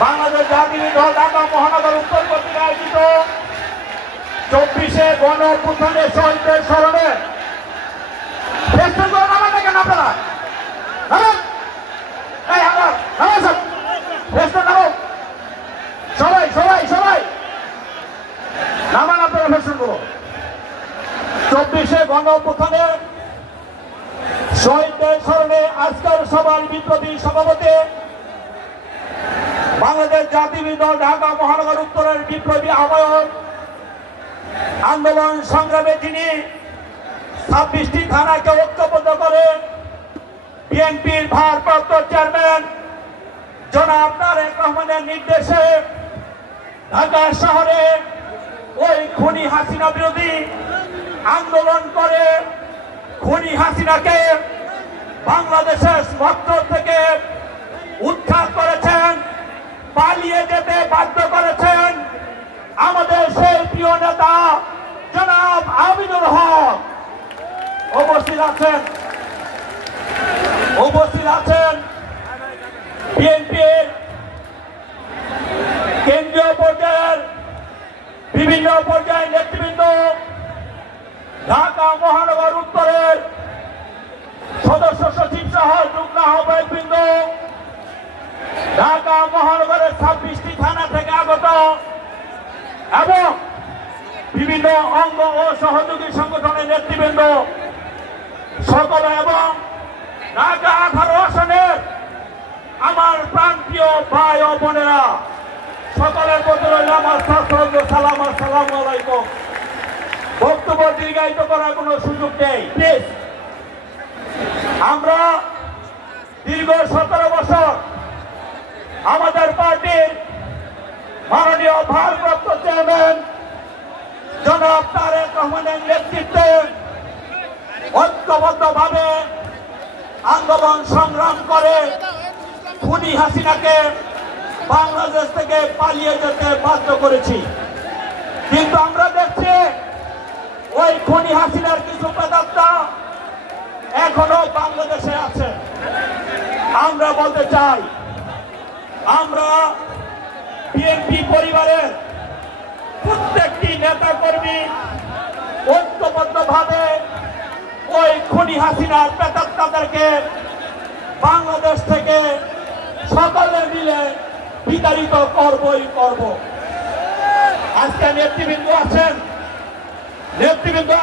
বাংলাদেশ জাতীয় দল ঢাকা মহানগর উত্তর কর্তৃক আয়োজিত 24শে গণ অভ্যুত্থানের শহীদদের স্মরণে সবাই সবাই সবাই নামান আপনারা ফেস্টুন করো। 24শে গণ অভ্যুত্থানের শহীদদের স্মরণে আজকের সভার বিপ্লবী সভাপতি বাংলাদেশ জাতীয় দল ঢাকা মহানগর উত্তরের বিপ্লবী আহ্বায়ক, আন্দোলন সংগ্রামে যিনি 26টি থানাকে ঐক্যবদ্ধ করে বিএনপির ভারপ্রাপ্ত চেয়ারম্যান জনাব তারেক রহমানের নির্দেশে ঢাকা শহরে ওই খুনি হাসিনা বিরোধী আন্দোলন করে খুনি হাসিনাকে বাংলাদেশের ভক্ত থেকে উদ্ধার করেছেন, পালিয়ে যেতে বাধ্য করেছেন আমাদের সেই প্রিয় নেতা জনাব আমিনুল হক। উপস্থিত আছেন বিএনপির কেন্দ্রীয় পর্যায়ের বিভিন্ন পর্যায়ের নেতৃবৃন্দ, ঢাকা মহানগর উত্তরের সদস্য সচিব সহ যুগ্ম আহ্বায়কবৃন্দ, ঢাকা মহানগরের 26টি থানা থেকে আগত এবং বিভিন্ন অঙ্গ ও সহযোগী সংগঠনের নেতৃবৃন্দ সকলে এবং ঢাকা 18 আসনের আমার প্রান্তীয় ভাই ও বোনেরা সকলের প্রতি রইল আমার সশ্রদ্ধ সালাম। আসসালামু আলাইকুম। বক্তব্য দীর্ঘায়িত করার কোনো সুযোগ নেই, প্লিজ। আমরা দীর্ঘ 17 বছর আমাদের পার্টির মাননীয় ভারপ্রাপ্ত চেয়ারম্যান জনাব তারেক রহমানের নেতৃত্বে ঐক্যবদ্ধভাবে আন্দোলন সংগ্রাম করে খুনি হাসিনাকে বাংলাদেশ থেকে পালিয়ে যেতে বাধ্য করেছি। কিন্তু আমরা দেখছি ওই খুনি হাসিনার কিছু প্রেতাত্মা এখনো বাংলাদেশে আছে। আমরা বলতে চাই, আমরা বিএনপি পরিবারের প্রত্যেকটি নেতা কর্মী ঐক্যবদ্ধভাবে ওই খুনি হাসিনার প্রেতাত্মাদেরকে বাংলাদেশ থেকে সকলে মিলে বিতাড়িত করবই করব। আজকে নেতৃবৃন্দ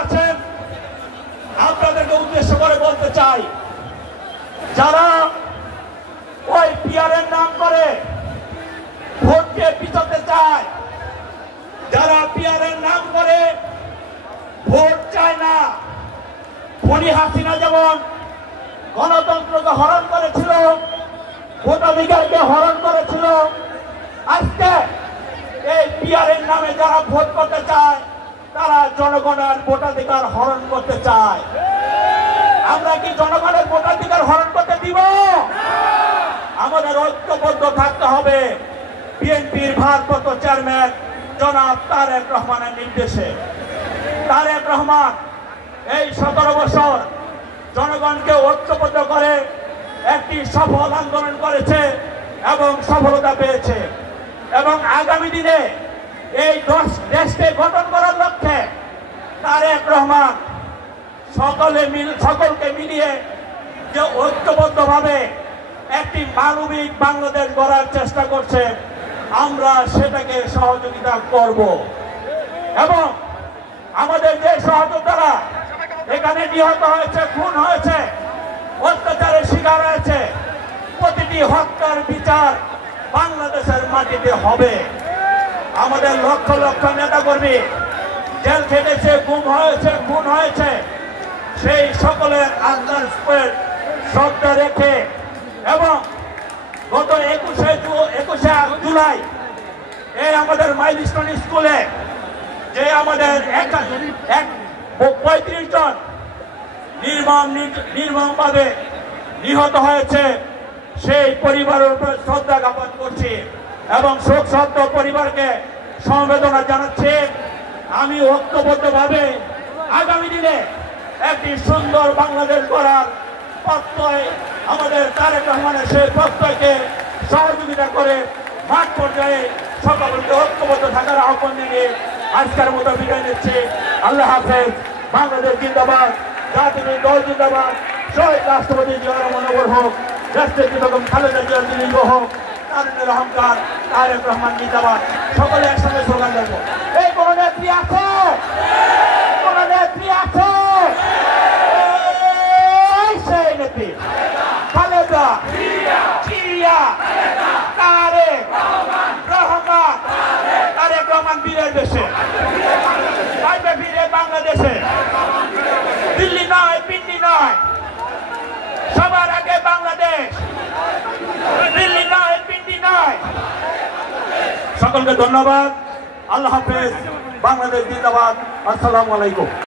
আছেন, আপনাদেরকে উদ্দেশ্য করে বলতে চাই, যারা ওই পিয়ারের নাম করে ভোটকে পিছাতে চায়, যারা পিয়ারের নাম করে ভোট চায় না, খুনি হাসিনা যেমন গণতন্ত্রকে হরণ করেছিল, ভোটাধিকারকে হরণ করেছিল, আজকে এই পিয়ারের নামে যারা ভোট করতে চায় তারা জনগণের ভোটাধিকার হরণ করতে চায়। আমরা কি জনগণের ভোটাধিকার হরণ করতে দিব? আমাদের ঐক্যবদ্ধ থাকতে হবে বিএনপির ভারপ্রাপ্ত চেয়ারম্যান জনাব তারেক রহমানের নির্দেশে। তারেক রহমান এই 17 বছর জনগণকে ঐক্যবদ্ধ করে একটি সফল আন্দোলন করেছে এবং সফলতা পেয়েছে, এবং আগামী দিনে এই দেশকে গঠন করার লক্ষ্যে তারেক রহমান সকলকে মিলিয়ে যে ঐক্যবদ্ধভাবে একটি মানবিক বাংলাদেশ গড়ার চেষ্টা করছে, আমরা সেটাকে সহযোগিতা করব। এবং আমাদের যে সহযোদ্ধারা এখানে নিহত হয়েছে, খুন হয়েছে, অত্যাচারের শিকার হয়েছে, প্রতিটি হত্যার বিচার বাংলাদেশের মাটিতে হবে। আমাদের লক্ষ লক্ষ নেতা কর্মী জেল খেটেছে, গুম হয়েছে, খুন হয়েছে, সেই সকলের আত্মার শ্রদ্ধা রেখে এবং গত 21শে জুলাই এই আমাদের মাইলস্টোন স্কুলে যে আমাদের 35 জন নির্মমভাবে নিহত হয়েছে, সেই পরিবারের উপর শ্রদ্ধা জ্ঞাপন করছি এবং শোকসপ্ত পরিবারকে সমবেদনা জানাচ্ছি। আমি ঐক্যবদ্ধভাবে আগামী দিনে একটি সুন্দর বাংলাদেশ গড়ার প্রত্যয় আমাদের তারেক রহমানের সেই প্রত্যয়কে সহযোগিতা করে মাঠ পর্যায়ে সকলকে ঐক্যবদ্ধ থাকার আহ্বান জানিয়ে আজকের মতো বিদায় নিচ্ছি। আল্লাহ হাফেজ। বাংলাদেশ জিন্দাবাদ, জাতীয় দল জিন্দাবাদ, শহীদ রাষ্ট্রপতি জিয়া রহমান হোক, রাষ্ট্রীয় বেগম খালেদা জিয়া দীর্ঘ হোক, তারুণ্যের অহংকার তারেক রহমান জিন্দাবাদ। সকলে একসঙ্গে স্লোগান দেবো। এই কোন নেত্রী আছে? কোন নেত্রী আছে? সেই নেত্রী খালেদা জিয়া, তারেক রহমান। তারেক রহমান বীরের দেশে আসবে ফিরে বাংলাদেশে। দিল্লি নয়, পিন্ডি নয়, সবার আগে বাংলাদেশ। দিল্লি নয়, পিন্ডি নয়। সকলকে ধন্যবাদ। আল্লাহ হাফেজ। বাংলাদেশ জিন্দাবাদ। আসসালামু আলাইকুম।